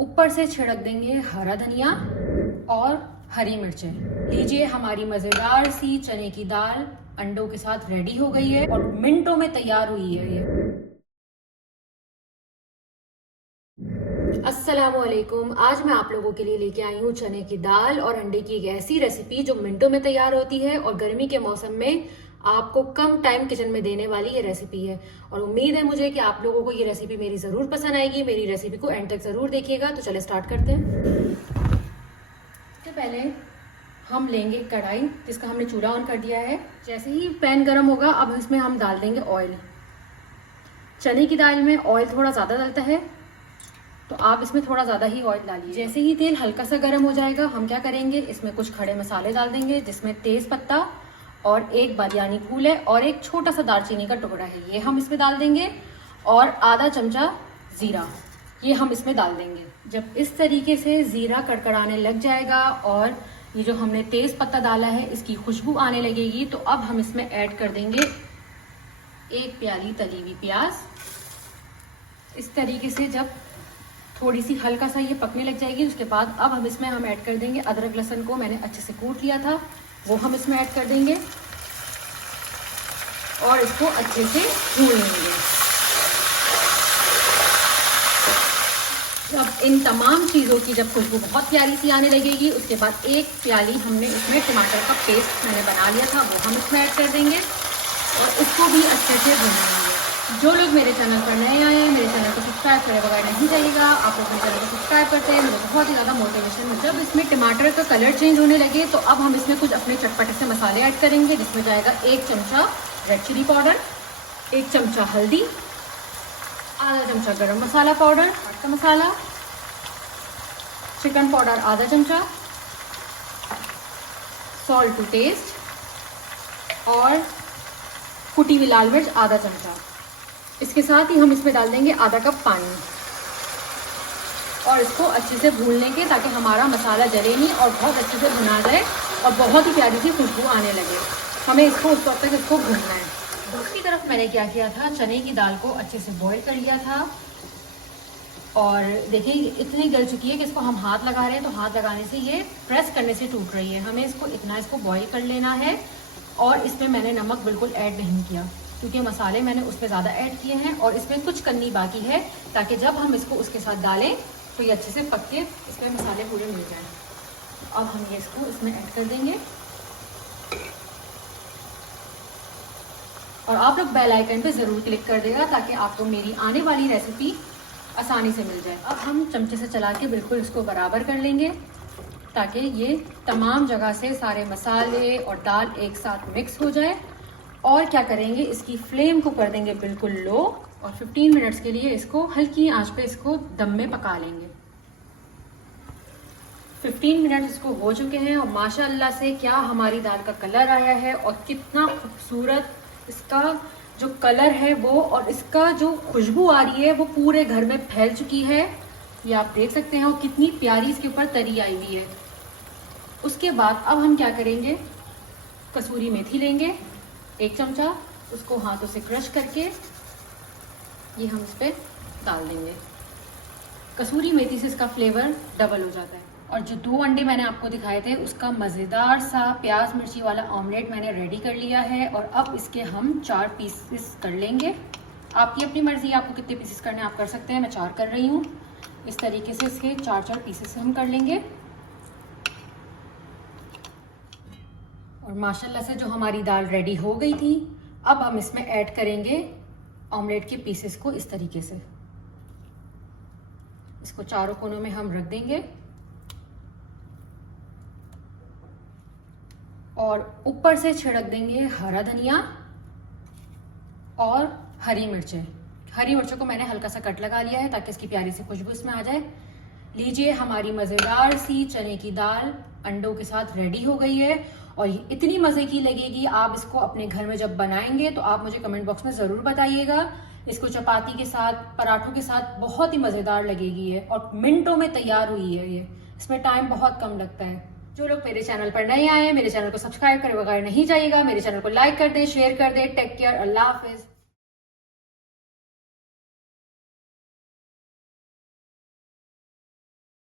ऊपर से छिड़क देंगे हरा धनिया और हरी मिर्चें। लीजिए, हमारी मजेदार सी चने की दाल अंडों के साथ रेडी हो गई है और मिनटों में तैयार हुई है ये। अस्सलामुअलैकुम। आज मैं आप लोगों के लिए लेके आई हूँ चने की दाल और अंडे की एक ऐसी रेसिपी जो मिनटों में तैयार होती है और गर्मी के मौसम में आपको कम टाइम किचन में देने वाली ये रेसिपी है। और उम्मीद है मुझे कि आप लोगों को ये रेसिपी मेरी ज़रूर पसंद आएगी। मेरी रेसिपी को एंड तक ज़रूर देखिएगा। तो चले स्टार्ट करते हैं। सबसे पहले हम लेंगे कढ़ाई जिसका हमने चूल्हा ऑन कर दिया है। जैसे ही पैन गर्म होगा अब इसमें हम डाल देंगे ऑयल। चने की दाल में ऑयल थोड़ा ज़्यादा डलता है तो आप इसमें थोड़ा ज़्यादा ही ऑयल डालिए। जैसे ही तेल हल्का सा गर्म हो जाएगा हम क्या करेंगे, इसमें कुछ खड़े मसाले डाल देंगे जिसमें तेज पत्ता और एक बादियानी फूल है और एक छोटा सा दालचीनी का टुकड़ा है, ये हम इसमें डाल देंगे। और आधा चमचा ज़ीरा ये हम इसमें डाल देंगे। जब इस तरीके से ज़ीरा कड़कड़ाने लग जाएगा और ये जो हमने तेज पत्ता डाला है इसकी खुशबू आने लगेगी तो अब हम इसमें ऐड कर देंगे एक प्याली तली हुई प्याज। इस तरीके से जब थोड़ी सी हल्का सा ये पकने लग जाएगी उसके बाद अब हम इसमें ऐड कर देंगे अदरक लहसुन को मैंने अच्छे से कूट लिया था, वो हम इसमें ऐड कर देंगे और इसको अच्छे से भून लेंगे। अब इन तमाम चीज़ों की जब खुशबू बहुत प्यारी सी आने लगेगी उसके बाद एक प्याली हमने इसमें टमाटर का पेस्ट मैंने बना लिया था वो हम इसमें ऐड कर देंगे और इसको भी अच्छे से भून लेंगे। जो लोग मेरे चैनल पर नए आए हैं मेरे चैनल को सब्सक्राइब करे बगैर नहीं जाइएगा। आप लोग मेरे चैनल को सब्सक्राइब करते हैं, मुझे बहुत ही ज़्यादा मोटिवेशन है। जब इसमें टमाटर का कलर चेंज होने लगे तो अब हम इसमें कुछ अपने चटपटे से मसाले ऐड करेंगे जिसमें जाएगा एक चमचा रेड चिली पाउडर, एक चमचा हल्दी, आधा चमचा गरम मसाला पाउडर, चाट का मसाला, चिकन पाउडर आधा चमचा, सॉल्ट टू टेस्ट और कुटी हुई लाल मिर्च आधा चमचा। इसके साथ ही हम इसमें डाल देंगे आधा कप पानी और इसको अच्छे से भून लेंगे ताकि हमारा मसाला जले नहीं और बहुत अच्छे से भुना जाए और बहुत ही प्यारी सी खुशबू आने लगे। हमें इसको उस वक्त तक इसको भूनना है। दूसरी तरफ मैंने क्या किया था, चने की दाल को अच्छे से बॉईल कर लिया था और देखिए इतनी गल चुकी है कि इसको हम हाथ लगा रहे हैं तो हाथ लगाने से ये प्रेस करने से टूट रही है। हमें इसको बॉईल कर लेना है और इसमें मैंने नमक बिल्कुल ऐड नहीं किया क्योंकि मसाले मैंने उसमें ज़्यादा ऐड किए हैं और इसमें कुछ करनी बाकी है ताकि जब हम इसको उसके साथ डालें तो ये अच्छे से पक के इसमें मसाले पूरे मिल जाएं। अब हम ये इसको इसमें ऐड कर देंगे और आप लोग बेल आइकन पे ज़रूर क्लिक कर देगा ताकि आपको मेरी आने वाली रेसिपी आसानी से मिल जाए। अब हम चमचे से चला के बिल्कुल इसको बराबर कर लेंगे ताकि ये तमाम जगह से सारे मसाले और दाल एक साथ मिक्स हो जाए। और क्या करेंगे, इसकी फ्लेम को कर देंगे बिल्कुल लो और 15 मिनट्स के लिए इसको हल्की आंच पे इसको दम में पका लेंगे। 15 मिनट इसको हो चुके हैं और माशाअल्लाह से क्या हमारी दाल का कलर आया है और कितना खूबसूरत इसका जो कलर है वो और इसका जो खुशबू आ रही है वो पूरे घर में फैल चुकी है। ये आप देख सकते हैं और कितनी प्यारी इसके ऊपर तरी आई हुई है। उसके बाद अब हम क्या करेंगे, कसूरी मेथी लेंगे एक चमचा, उसको हाथों से क्रश करके ये हम इस पर डाल देंगे। कसूरी मेथी से इसका फ्लेवर डबल हो जाता है। और जो 2 अंडे मैंने आपको दिखाए थे उसका मज़ेदार सा प्याज मिर्ची वाला ऑमलेट मैंने रेडी कर लिया है और अब इसके हम 4 पीसेस कर लेंगे। आपकी अपनी मर्जी, आपको कितने पीसेस करने आप कर सकते हैं, मैं 4 कर रही हूँ। इस तरीके से इसके 4 पीसेस हम कर लेंगे और माशाल्लाह से जो हमारी दाल रेडी हो गई थी अब हम इसमें ऐड करेंगे ऑमलेट के पीसेस को। इस तरीके से इसको चारों कोनों में हम रख देंगे और ऊपर से छिड़क देंगे हरा धनिया और हरी मिर्चें। हरी मिर्चों को मैंने हल्का सा कट लगा लिया है ताकि इसकी प्यारी सी खुशबू इसमें आ जाए। लीजिए, हमारी मज़ेदार सी चने की दाल अंडों के साथ रेडी हो गई है और ये इतनी मज़े की लगेगी। आप इसको अपने घर में जब बनाएंगे तो आप मुझे कमेंट बॉक्स में ज़रूर बताइएगा। इसको चपाती के साथ, पराठों के साथ बहुत ही मज़ेदार लगेगी ये और मिनटों में तैयार हुई है ये। इसमें टाइम बहुत कम लगता है। जो लोग मेरे चैनल पर नए आए हैं मेरे चैनल को सब्सक्राइब करे बगैर नहीं जाइएगा। मेरे चैनल को लाइक कर दें, शेयर कर दें। टेक केयर, अल्लाह हाफिज़।